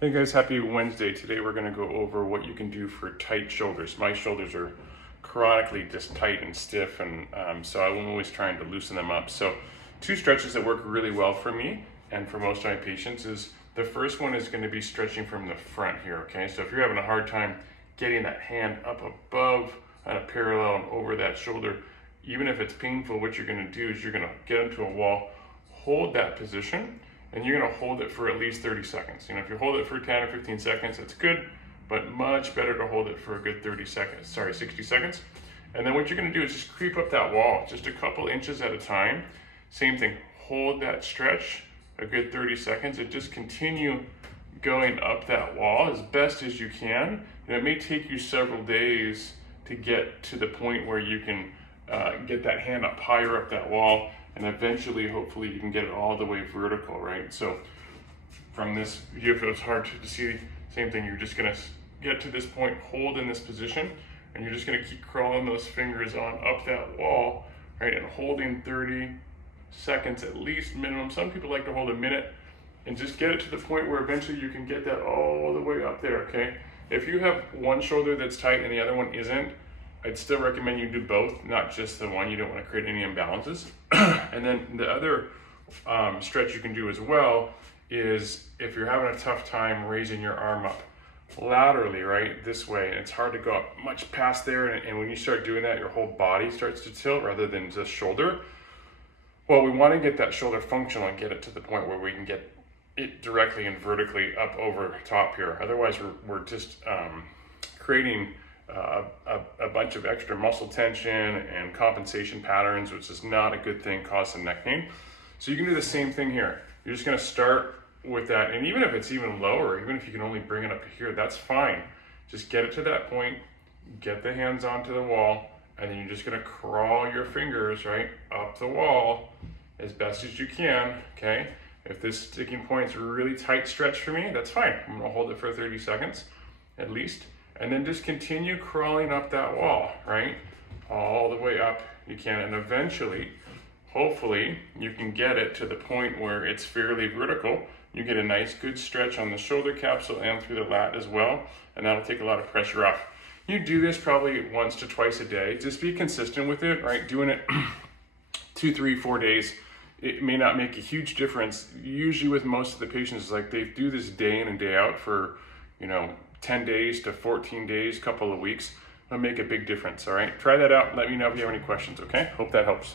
Hey guys, happy Wednesday. Today we're going to go over what you can do for tight shoulders. My shoulders are chronically just tight and stiff, and so I'm always trying to loosen them up. So two stretches that work really well for me and for most of my patients is the first one is going to be stretching from the front here, okay? So if you're having a hard time getting that hand up above on a parallel and over that shoulder, even if it's painful, what you're going to do is you're going to get into a wall, hold that position, and you're going to hold it for at least 30 seconds. You know, if you hold it for 10 or 15 seconds, that's good, but much better to hold it for a good 60 seconds. And then what you're going to do is just creep up that wall, just a couple inches at a time. Same thing, hold that stretch a good 30 seconds and just continue going up that wall as best as you can. And it may take you several days to get to the point where you can get that hand up higher up that wall, and eventually, hopefully, you can get it all the way vertical, right? So from this view, if it was hard to see, same thing, you're just gonna get to this point, hold in this position, and you're just gonna keep crawling those fingers on up that wall, right? And holding 30 seconds at least minimum. Some people like to hold a minute and just get it to the point where eventually you can get that all the way up there, okay? If you have one shoulder that's tight and the other one isn't, I'd still recommend you do both, not just the one. You don't want to create any imbalances. And then the other stretch you can do as well is if you're having a tough time raising your arm up laterally, right, this way, and it's hard to go up much past there, and when you start doing that, your whole body starts to tilt rather than just shoulder. Well, we want to get that shoulder functional and get it to the point where we can get it directly and vertically up over top here. Otherwise, we're just creating a bunch of extra muscle tension and compensation patterns, which is not a good thing, cause some neck pain. So you can do the same thing here. You're just going to start with that, and even if it's even lower, even if you can only bring it up to here, that's fine. Just get it to that point, get the hands onto the wall, and then you're just going to crawl your fingers right up the wall as best as you can, okay? If this sticking point's a really tight stretch for me, that's fine. I'm going to hold it for 30 seconds at least. And then just continue crawling up that wall, right? All the way up you can, and eventually, hopefully, you can get it to the point where it's fairly vertical. You get a nice good stretch on the shoulder capsule and through the lat as well, and that'll take a lot of pressure off. You do this probably once to twice a day. Just be consistent with it, right? Doing it 2, 3, 4 days, it may not make a huge difference. Usually with most of the patients, like they do this day in and day out for, 10 days to 14 days, couple of weeks. It'll make a big difference, all right? Try that out and let me know if you have any questions, okay? Hope that helps.